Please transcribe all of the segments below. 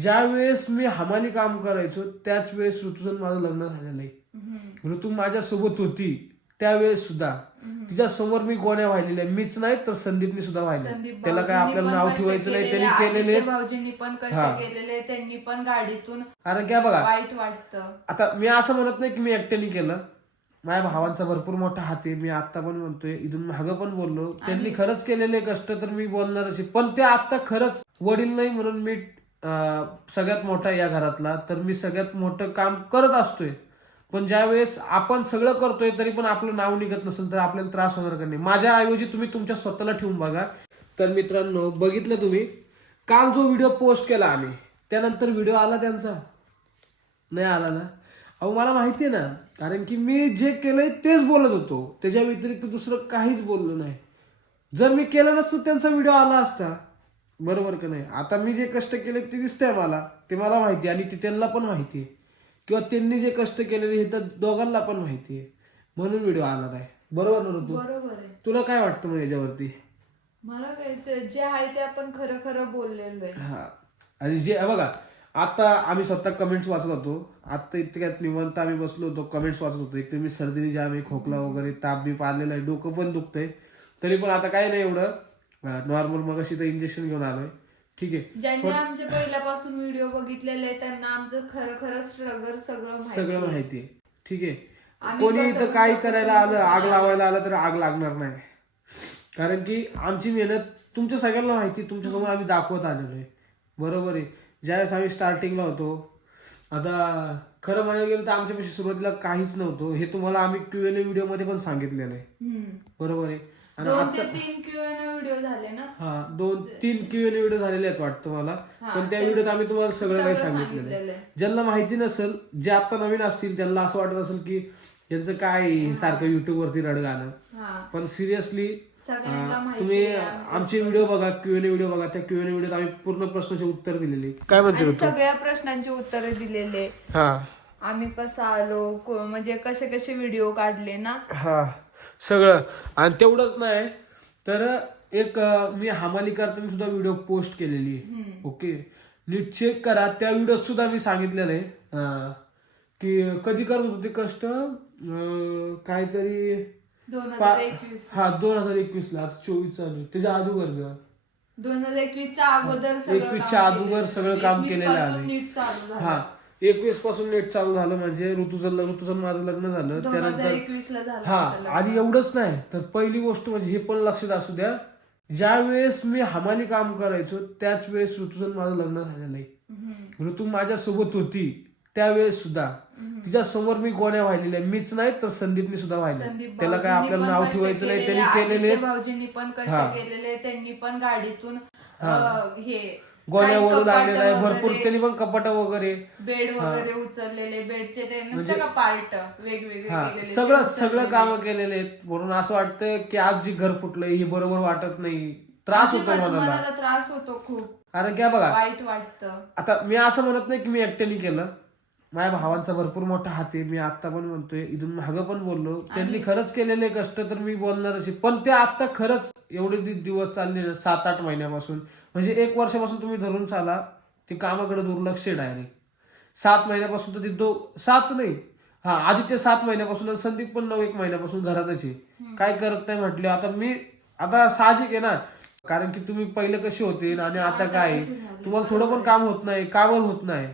ज्या वेळेस मी हमाली काम करायचो त्याच वेळेस ऋतूचं माझं लग्न झालेलं आहे. ऋतू माझ्यासोबत होती त्यावेळेस सुद्धा. तिच्या समोर मी गोण्या वाहिलेल्या मीच नाही तर संदीपनी सुद्धा संदीप त्याला काय आपल्याला नाव ठेवायचं नाही त्यांनी केलेले भाऊजींनी पण. केलेले त्यांनी पण गाडीतून कारण काय बघा वाईट वाटतं आता मी असं म्हणत नाही की मी एकट्याने केलं माझ्या भावांचा भरपूर मोठा हात आहे मी आता पण म्हणतोय इथून मागं पण बोललो त्यांनी खरंच केलेले कष्ट तर मी बोलणारच आहे. पण ते आता खरंच वडील नाही म्हणून मी सगळ्यात मोठा या घरातला तर मी सगळ्यात मोठं काम करत असतोय. पण ज्या वेळेस आपण सगळं करतोय तरी पण आपलं नाव निघत नसेल तर आपल्याला त्रास होणार का नाही? माझ्या ऐवजी तुम्ही तुमच्या स्वतःला ठेवून बघा. तर मित्रांनो बघितलं तुम्ही? काल जो व्हिडिओ पोस्ट केला आम्ही त्यानंतर व्हिडिओ आला त्यांचा? नाही आला ना? अहो मला माहिती आहे ना कारण की मी जे केलंय तेच बोलत होतो. त्याच्या व्यतिरिक्त दुसरं काहीच बोललो नाही. जर मी केलं नसतं त्यांचा व्हिडिओ आला असता. बरोबर का नाही? आता मी जे कष्ट केले ते दिसतंय मला ते मला माहिती आहे आणि ते त्यांना पण माहिती आहे. किंवा त्यांनी जे कष्ट केलेले हे तर दोघांना पण माहिती आहे. म्हणून व्हिडिओ आला नाही बरोबर ना ऋतू? बरोबर आहे. तुला काय वाटतं मग याच्यावरती? मला काय ते जे आहे ते आपण खरं खरं बोललेलो आहे. हा. आणि जे बघा आता आम्ही स्वतः कमेंट्स वाचत होतो. आता इतक्यात निवांत आम्ही बसलो होतो कमेंट्स वाचत होतो. एक तर मी सर्दीने जाम आहे खोकला वगैरे ताप बीप आलेला आहे डोकं पण दुखतंय. तरी पण आता काय नाही एवढं. नॉर्मल मग अशी तर इंजेक्शन घेऊन आलोय. ठीक आहे. ज्यांनी आमचे पहिल्यापासून व्हिडिओ बघितलेले आहे, त्यांना आमचं खरं खरं स्ट्रगल सगळं सगळं. माहिती आहे. ठीक आहे. कोणी इथं काही करायला आलं आग लावायला आलं तर आग लागणार नाही. कारण की आमची मेहनत तुमच्या सगळ्यांना माहिती तुमच्यासमोर आम्ही दाखवत आलेलो आहे. बरोबर आहे. ज्यावेळेस आम्ही स्टार्टिंगला होतो आता खरं म्हणायला गेलं तर आमच्यापाशी सुरुवातीला काहीच नव्हतं. हे तुम्हाला आम्ही क्यू एन व्हिडिओमध्ये पण सांगितलेलं आहे. बरोबर आहे. आणि दोन आता तीन क्यू व्हिडिओ झाले ना? हा दोन तीन क्यू एन व्हिडिओ झालेले आहेत वाटतं मला हा, पण त्या ते- व्हिडिओत आम्ही तुम्हाला सगळं काही सांगितलेलं आहे. सांगितलेलं आहे. ज्यांना माहिती नसेल जे आता नवीन असतील त्यांना असं वाटत असेल की यांचं काय आहे, सारखं युट्यूब वरती रड गाणं हा. पण सिरियसली सगळ्यांना माहिती तुम्ही आहे आम्ही आमचे व्हिडिओ बघा क्यू एन व्हिडिओ बघा. त्या क्यू एन व्हिडिओत आम्ही पूर्ण प्रश्नाचे उत्तर दिलेले. काय म्हणते आणि सगळ्या प्रश्नांची उत्तरे दिलेले. हा. आम्ही कसं आलो को- म्हणजे कसे कसे व्हिडिओ काढले ना? हा. सगळं. आणि तेवढंच नाही तर एक मी हमाली करताना सुद्धा व्हिडिओ पोस्ट केलेली आहे. ओके? नीट चेक करा. त्या व्हिडिओत सुद्धा मी सांगितलेलं आहे की कधी करत होते कष्ट? काहीतरी हा दोन हजार एकवीस ला. चोवीस चालू. त्याच्या अगोदर ग दोन हजार एकवीसच्या अगोदर सगळं एकवीसच्या अगोदर. सगळं काम 21 केलेलं आहे. हा. एकवीसपासून नेट चालू झालं म्हणजे ऋतूचं ऋतूचं माझं लग्न झालं दोन हजार त्यानंतर एकवीस ला झालं हा आमचं लग्न. आणि एवढंच नाही तर पहिली गोष्ट म्हणजे हे पण लक्षात असू द्या ज्या वेळेस मी हमाली काम करायचो त्याच वेळेस ऋतूचं माझं लग्न झालेलं आहे हम्म. ऋतू माझ्यासोबत होती त्यावेळेस सुद्धा तिच्या समोर मी गोण्या वाहिलेल्या मीच नाही तर संदीपनी सुद्धा संदीप त्याला काय भाऊजींनी आपल्याला पण नाव कष्ट ठेवायचं नाही केलेले, त्यांनी केलेले आदित्य भाऊजींनी पण कष्ट हा. केलेले त्यांनी पण गाडीतून हा. हे गोण्यावरून काही कपाटं आणलेला आहे भरपूर वगैरे, त्यांनी पण कपाट वगैरे. बेड वगैरे उचललेले बेडचे ते नसतं म्हणजे- का पार्ट वेगवेगळे हा केलेले, ते सगळं उचललेले. सगळं कामं केलेले आहेत. म्हणून असं वाटतंय की आज जी घर फुटलंय हे बरोबर वाटत नाही. त्रास होतो अजिबात मनाला. मनाला त्रास होतो खूप. कारण काय बघा वाईट वाटतं. आता मी असं म्हणत नाही की मी एकट्याने केलं. माझ्या भावांचा भरपूर मोठा हात आहे. मी आता पण म्हणतोय इथून मागं पण बोललो. त्यांनी खरंच केलेले कष्ट तर मी बोलणारच आहे पण ते आता खरंच एवढे दिवस चालले ना सात आठ महिन्यापासून. म्हणजे एक वर्षापासून तुम्ही धरून चाला ते कामाकडे दुर्लक्ष डायरेक्ट सात महिन्यापासून तर ते दो सात नाही. हा आदित्य सात महिन्यापासून संदीप पण नऊ एक महिन्यापासून घरातच आहे. काय करत नाही म्हटले. आता मी आता साहजिक आहे ना. कारण की तुम्ही पहिले कसे होते आणि आता काय? तुम्हाला थोडं पण काम होत नाही कामच होत नाही.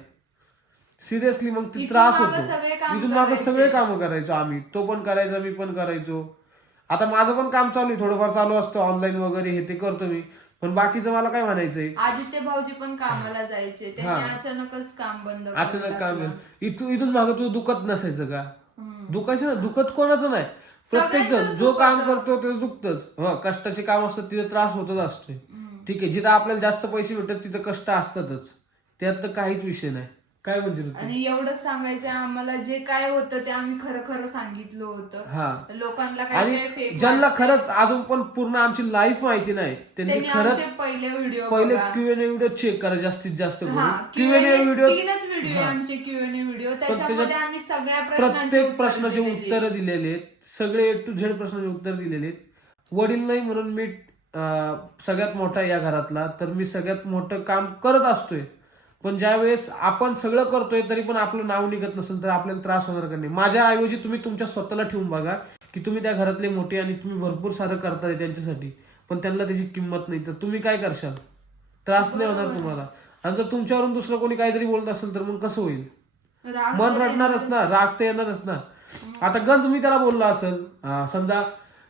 सिरियसली मग ते इथून त्रास मागं होतो. कामं इथून मागं करायचे. सगळे कामं करायचो आम्ही. तो पण करायचा मी पण करायचो. आता माझं पण काम चालू आहे थोडंफार चालू असतं. ऑनलाईन वगैरे हे ते करतो मी. पण बाकीचं मला काय म्हणायचंय? आदित्य भाऊजी पण कामाला जायचे. त्यांनी हा. अचानकच काम बंद करून अचानक काम टाकलं. इथून इथून मागं तू दुखत नसायचं का? हम्म. दुखायचं ना? दुखत कोणाचं नाही. प्रत्येक जण सगळ्यांचंच जो काम. करतो ते दुखतच. हो कष्टाचे काम असतात तिथे त्रास होतच असतोय. हम्म. ठीक आहे जिथं आपल्याला जास्त पैसे भेटतात तिथं कष्ट असतातच. त्यात तर काहीच विषय नाही. काय म्हणते ऋतू? आणि एवढंच सांगायचं आम्हाला जे काय होतं ते आम्ही खरं खरं सांगितलं होतं. हा. लोकांना काय आणि ज्यांना खरंच अजून पण पूर्ण आमची लाईफ माहिती नाही त्यांनी त्यांनी खरंच आमचे पहिले व्हिडिओ पहिले क्यू एन व्हिडिओ चेक करा जास्तीत जास्त हा क्यू एन व्हिडिओ तीनच व्हिडिओ आमचे क्यूएनए व्हिडिओ त्याच्यामध्ये त्याच्यात आम्ही सगळ्या प्रश्नांची प्रत्येक प्रश्नाचे. उत्तर दिलेले आहेत. सगळे ए टू झेड प्रश्नाचे उत्तर दिलेले आहेत. वडील नाही म्हणून मी अं, सगळ्यात मोठा या घरातला तर मी सगळ्यात मोठं काम करत असतोय. पण ज्यावेळेस आपण सगळं करतोय तरी पण आपलं नाव निघत नसेल तर आपल्याला त्रास होणार का नाही? माझ्या ऐवजी तुम्ही तुमच्या स्वतःला ठेवून बघा की तुम्ही त्या घरातले मोठे आणि तुम्ही भरपूर सारं करताय त्यांच्यासाठी पण त्यांना त्याची किंमत नाही. तर तुम्ही काय करशाल? त्रास नाही होणार. तुम्हाला. आणि जर तुमच्यावरून दुसरं कोणी काहीतरी बोलत असेल तर मग कसं होईल? मन रडणारच ना राग तर येणारच ना. आता गंज मी त्याला बोललो असेल समजा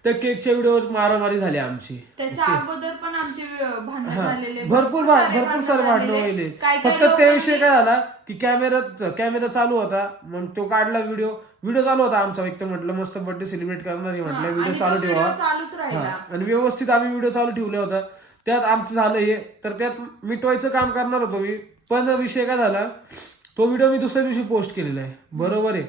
त्या केकच्या व्हिडिओवर मारामारी झाली आमची. त्याच्या अगोदर पण आमचे भांडण हा. झालेले भरपूर भा- भरपूर सारे भांडणं झालेले. व्हायले. काय काय फक्त त्या लोकांनी- विषय काय झाला की कॅमेरा कॅमेरा चालू होता. मग तो काढला व्हिडिओ. व्हिडिओ चालू होता आमचा एक तर म्हटलं मस्त बर्थडे सेलिब्रेट करणार आहे हा, म्हटलं आणि व्हिडिओ तो चालू व्हिडिओ ठेवा चालूच राहिला. हा. आणि व्यवस्थित आम्ही व्हिडिओ चालू ठेवला होता. त्यात आमचं झालं हे. तर त्यात मिटवायचं काम करणार होतो मी. पण विषय काय झाला तो व्हिडिओ मी दुसऱ्या दिवशी पोस्ट केलेला आहे. बरोबर आहे.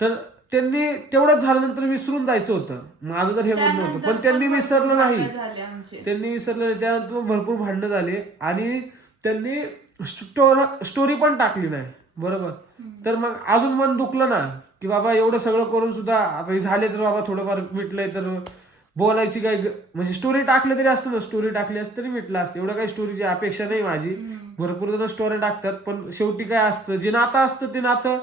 तर त्यांनी तेवढंच झाल्यानंतर विसरून जायचं होतं. माझं तर हे म्हणणं होतं पण त्यांनी विसरलं नाही. त्यांनी विसरलं नाही त्यानंतर भरपूर भांडणं झाले आणि त्यांनी स्टो- स्टोरी पण टाकली नाही. बरोबर? तर मग अजून मन दुखलं ना की बाबा एवढं सगळं करून सुद्धा आता झाले तर बाबा थोडंफार मिटलंय तर बोलायची काय ग- म्हणजे स्टोरी टाकली तरी असतं ना स्टोरी टाकली असती तरी मिटलं असतं. एवढं काही स्टोरीची अपेक्षा नाही माझी. भरपूर जण स्टोरी टाकतात पण शेवटी काय असतं जे नातं असतं ते नातं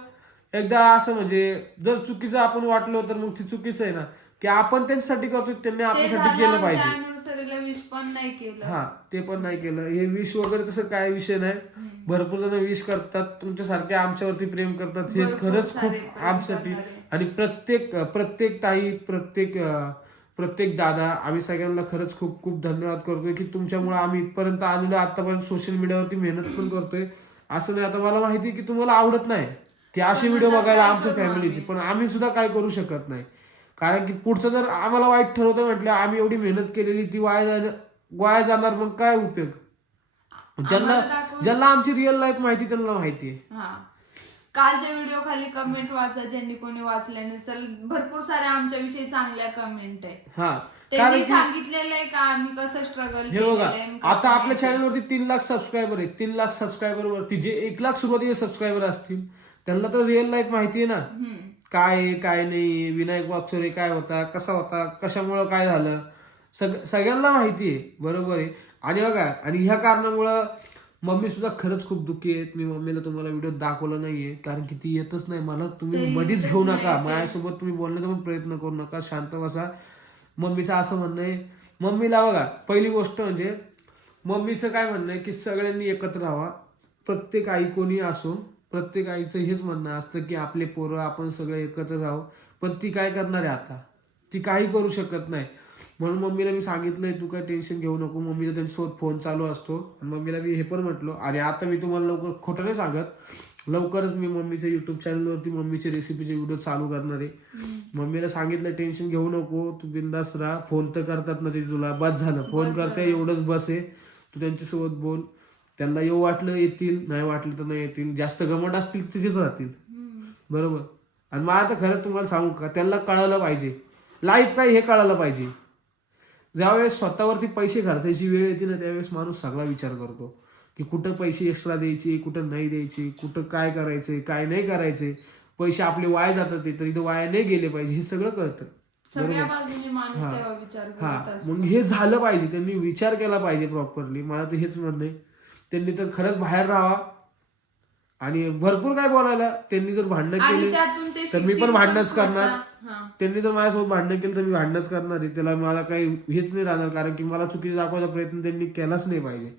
एकदा असं म्हणजे जर चुकीचं आपण वाटलो तर मग ती चुकीचं आहे ना. की आपण त्यांच्यासाठी करतो त्यांनी आपल्यासाठी केलं पाहिजे. हा ते पण नाही केलं. हे विश वगैरे तसं काय विषय नाही. भरपूर जण विश करतात. तुमच्यासारखे आमच्यावरती प्रेम करतात. भरपूर खरंच खूप आमच्यासाठी. आणि प्रत्येक प्रत्येक ताई प्रत्येक प्रत्येक दादा आम्ही सगळ्यांना खरंच खूप खूप धन्यवाद करतोय की तुमच्यामुळे आम्ही इथपर्यंत आलेलो. आतापर्यंत सोशल मीडियावरती मेहनत पण करतोय. असं नाही आता मला माहिती की तुम्हाला आवडत नाही. की असे व्हिडिओ बघायला आमच्या फॅमिलीचे? पण आम्ही सुद्धा काय करू शकत नाही. कारण की पुढचं जर आम्हाला वाईट ठरवतं म्हटलं आम्ही एवढी मेहनत केलेली ती वाया जाणार वाया जाणार मग काय उपयोग? ज्यांना ज्यांना आमची रिअल लाईफ माहिती त्यांना माहिती आहे. कालच्या व्हिडिओ खाली कमेंट वाचा ज्यांनी कोणी वाचले नसेल भरपूर साऱ्या आमच्या विषयी चांगल्या कमेंट आहे. हा. त्यांनी सांगितलेलं आहे का आम्ही कसं स्ट्रगल बघा आता आपल्या चॅनलवरती तीन लाख सबस्क्रायबर आहेत. तीन लाख सबस्क्रायबर वरती जे एक लाख सुरुवातीचे सबस्क्रायबर असतील त्यांना तर रिअल लाईफ माहिती आहे ना. काय आहे, काय नाही विनायक वाकचोरे काय होता कसा होता कशामुळं काय झालं सग सगळ्यांना माहिती आहे. बरोबर आहे. आणि बघा आणि ह्या कारणामुळं मम्मी सुद्धा खरंच खूप दुःखी आहेत. मी मम्मीला तुम्हाला व्हिडिओ दाखवला नाहीये कारण की ती येतच नाही. मला तुम्ही मधीच घेऊ नका. माझ्यासोबत तुम्ही बोलण्याचा पण प्रयत्न करू नका. शांत बसा. मम्मीचं असं म्हणणं आहे. मम्मीला बघा पहिली गोष्ट म्हणजे मम्मीचं काय म्हणणं आहे की सगळ्यांनी एकत्र राहावा. प्रत्येक आई कोणी असो प्रत्येक आईचं हेच म्हणणं असतं की आपले पोरं आपण सगळे एकत्र राहू. पण ती काय करणार आहे आता? ती काही करू शकत नाही. म्हणून मम्मीला मी सांगितलंय तू काय टेन्शन घेऊ नको. मम्मीचा त्यांच्यासोबत फोन चालू असतो. आणि मम्मीला मी हे पण म्हटलो आणि आता मी तुम्हाला लवकर खोटं नाही सांगत. लवकरच मी मम्मीच्या युट्यूब चॅनलवरती मम्मीचे रेसिपीचे व्हिडिओ चालू करणार आहे. मम्मीला सांगितलं टेन्शन घेऊ नको. तू बिंदास राहा. फोन तर करतात ना ते तुला. बस झालं. फोन करते. एवढंच बस आहे. तू त्यांच्यासोबत बोल. त्यांना येऊ वाटलं येतील. नाही वाटलं तर नाही येतील. जास्त गमट असतील तिथेच राहतील. बरोबर? आणि मग आता खरंच तुम्हाला सांगू का त्यांना कळायला पाहिजे. लाईफ काय हे कळायला पाहिजे. ज्यावेळेस स्वतःवरती पैसे खर्चायची वेळ येते ना त्यावेळेस माणूस सगळा विचार करतो. की कुठं पैसे एक्स्ट्रा द्यायचे कुठं नाही द्यायचे कुठं काय करायचंय काय नाही करायचे. पैसे आपले वाया जातात ते तर इथं वाया नाही गेले पाहिजे हे सगळं कळतं. हा. हा. मग हे झालं पाहिजे त्यांनी विचार केला पाहिजे प्रॉपरली मला तर हेच म्हणणं आहे. त्यांनी तर खरंच बाहेर राहावा. आणि भरपूर काय बोलायला त्यांनी जर भांडणं आणि केली त्यातून ते तर मी शिकतील पण भांडणच स्वतः. करणार. हा. त्यांनी जर माझ्यासोबत भांडण केलं तर मी भांडणच करणार आहे. त्याला मला काही हेच नाही राहणार कारण की मला चुकीचं दाखवायचा प्रयत्न त्यांनी केलाच नाही पाहिजे.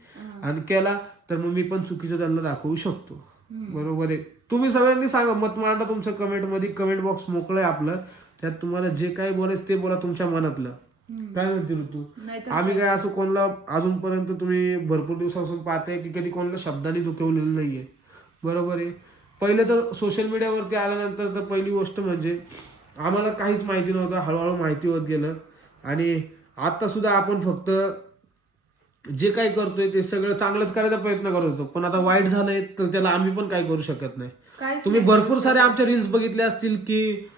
आणि केला तर मग मी पण चुकीचं त्यांना दाखवू शकतो. बरोबर आहे. तुम्ही सगळ्यांनी सांगा मत मांडा तुमचं कमेंटमध्ये. कमेंट बॉक्स मोकळं आहे आपलं. त्यात तुम्हाला जे काही बोलायचं ते बोला तुमच्या मनातलं. काय म्हणते ऋतू? आम्ही काय? असं कोणाला अजूनपर्यंत तुम्ही भरपूर दिवसापासून पाहताय की कधी कोणाला शब्दांनी दुखवलेलं नाहीये. बरोबर आहे. पहिले तर सोशल मीडियावरती आल्यानंतर तर पहिली गोष्ट म्हणजे आम्हाला काहीच माहिती नव्हतं हळूहळू माहिती होत गेलं. आणि आता सुद्धा आपण फक्त जे काही करतोय ते सगळं चांगलंच करायचा प्रयत्न करत होतो. पण आता वाईट झालंय तर त्याला आम्ही पण काही करू शकत नाही. तुम्ही भरपूर सारे आमच्या रील्स बघितले असतील की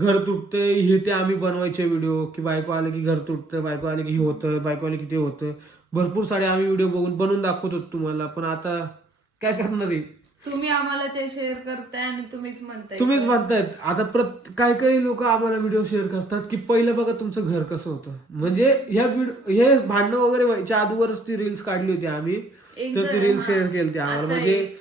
घर तुटतंय हे ते आम्ही बनवायचे व्हिडिओ की बायको आले की घर तुटतं बायको आले की हे होतं बायको आले की ते होतं. भरपूर सारे आम्ही व्हिडिओ बघून बनवून दाखवत होतो तुम्हाला पण आता काय करणार आहे? तुम्ही आम्हाला ते शेअर करताय आणि तुम्हीच म्हणताय. तुम्हीच म्हणतायत. आता प्रत काही काही लोक आम्हाला व्हिडिओ शेअर करतात की पहिलं बघा तुमचं घर कसं होतं. म्हणजे ह्या व्हिडिओ हे भांडणं वगैरे व्हायच्या अगोदरच ती रील्स काढली होती आम्ही. तर ती जण- रील हा. शेअर केली आम्हाला. म्हणजे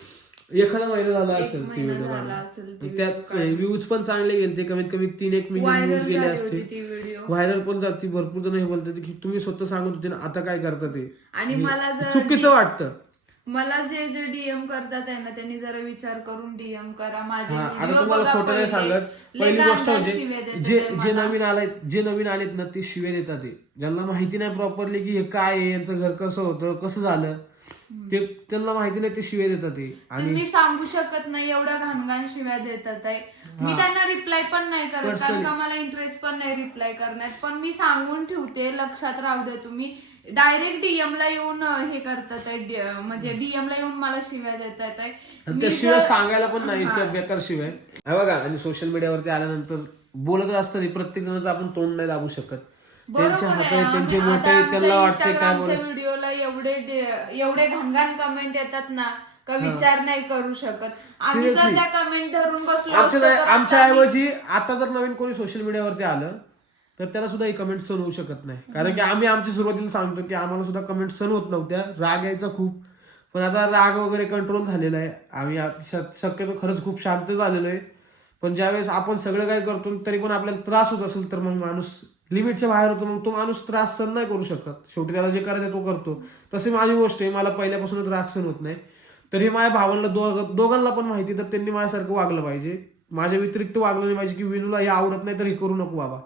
एखादा महिना झाला असेल ती व्हिडिओ त्यात. व्ह्यूज पण चांगले गेले ते कमीत कमी तीन एक मिलियन व्ह्यूज गेले असते व्हायरल पण जाते भरपूर जण हे बोलतात की तुम्ही स्वतः सांगत होते ना आता काय करता ते? आणि मला जर चुकीचं वाटतं. मला जे जे डीएम करतात आहे ना त्यांनी जरा विचार करून डीएम करा माझे आता तुम्हाला खोटं नाही. सांगत. पहिली गोष्ट म्हणजे जे जे मला. नवीन आले जे नवीन आलेत ना ते शिवे देतात ते. ज्यांना माहिती नाही प्रॉपरली की हे काय आहे यांचं घर कसं होतं कसं झालं ते त्यांना माहिती नाही ते शिवे देतात ते. आणि तुम्ही सांगू शकत नाही एवढ्या घाणघाण शिव्या देतात आहे. मी त्यांना रिप्लाय पण नाही करत कारण का मला इंटरेस्ट पण नाही रिप्लाय करण्यात. पण मी सांगून ठेवते लक्षात राहू द्या तुम्ही. डायरेक्ट डीएम ला येऊन हे करतात आहे, म्हणजे डीएम ला येऊन मला शिव्या देतात आहे. मी त्या शिवाय सांगायला पण नाही इतक्या बेकार शिवाय बघा आणि सोशल मीडियावरती आल्यानंतर बोलत असताना प्रत्येक जणांचं आपण तोंड नाही दाबू शकत. त्यांच्या हातात. त्यांचे आता त्यांना वाटते काय व्हिडिओला एवढे एवढे घाणघाण कमेंट येतात ना का विचार नाही करू शकत. आम्ही जर Seriously. त्या कमेंट धरून बसलो आमच्या असतो तर आमच्या आता आम्ही- ऐवजी आता जर नवीन कोणी सोशल मीडियावरती आलं तर त्याला सुद्धा ही कमेंट सहन होऊ शकत नाही. कारण की आम्ही आमच्या सुरुवातीला सांगतो की आम्हाला सुद्धा कमेंट सहन होत नव्हत्या. राग यायचा खूप. पण आता राग वगैरे कंट्रोल झालेला आहे. आम्ही श- शक्यतो खरंच खूप शांत झालेलो आहे. पण ज्यावेळेस आपण सगळं काही करतो तरी पण आपल्याला त्रास होत असेल तर मग माणूस लिमिटच्या बाहेर होतो मग तो माणूस त्रास सहन नाही करू शकत. शेवटी त्याला जे करायचं तो करतो. तसे माझी गोष्ट आहे मला पहिल्यापासूनच राग सहन होत नाही. तर हे माझ्या भावांना दो दोघांना पण माहिती तर त्यांनी माझ्यासारखं वागलं पाहिजे. माझ्या व्यतिरिक्त वागलं नाही पाहिजे की विनूला हे आवडत नाही तर हे करू नको बाबा.